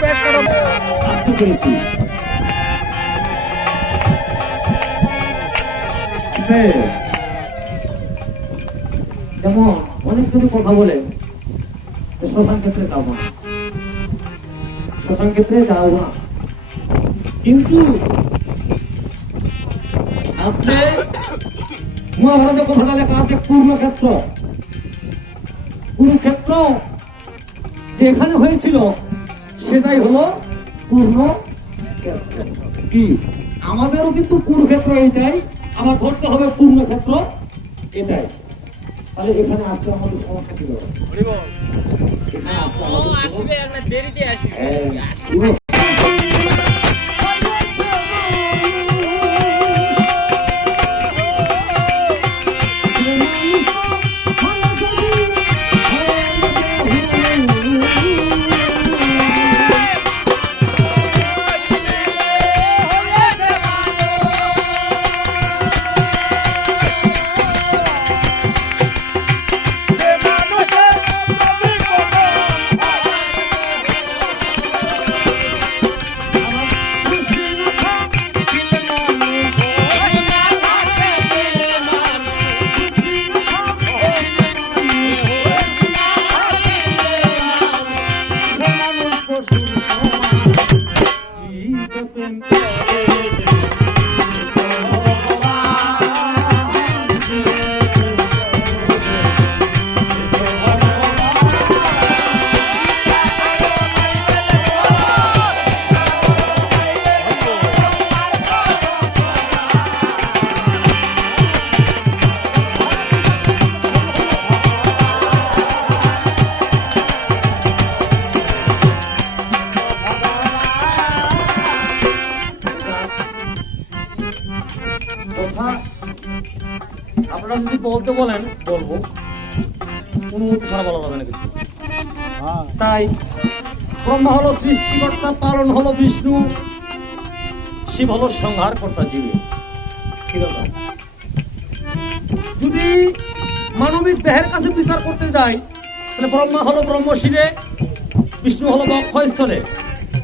পেট করো আসতে পেরেছি বেশ। যেমন অনেক যদি কথা বলে শ্মশান ক্ষেত্রে যাব না শ্মশান ক্ষেত্রে যাব না কিন্তু আপনি মহাভারতের কথাটা লেখা আছে পূর্ণক্ষেত্র। কুরুক্ষেত্র যে এখানে হয়েছিল সেটাই হলো পূর্ণ কি? আমাদেরও কিন্তু কুরুক্ষেত্র এটাই আবার ধরতে হবে পূর্ণক্ষেত্র এটাই। তাহলে এখানে আসতে আমাদের সমস্যা কি হবে? এখানে আপনারা যদি বলতে বলেন বলব। কোনো ছাড়া বলা যাবে না কিছু। তাই ব্রহ্মা হলো সৃষ্টিকর্তা পালন হলো বিষ্ণু শিব হলো সংহার কর্তা জীবে। ঠিক আছে? যদি মানবিক দেহের কাছে বিচার করতে যাই তাহলে ব্রহ্মা হলো ব্রহ্মশিরে বিষ্ণু হলো বক্ষস্থলে।